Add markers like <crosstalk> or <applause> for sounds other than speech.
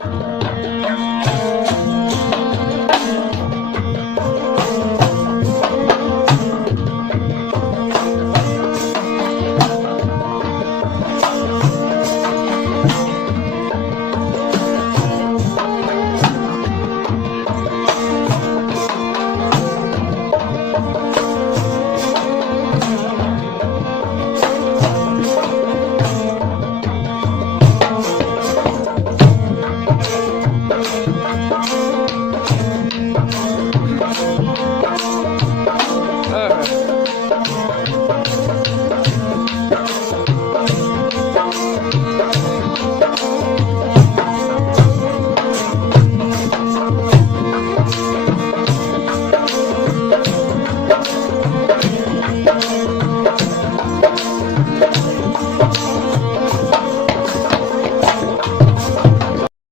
Thank <laughs> you.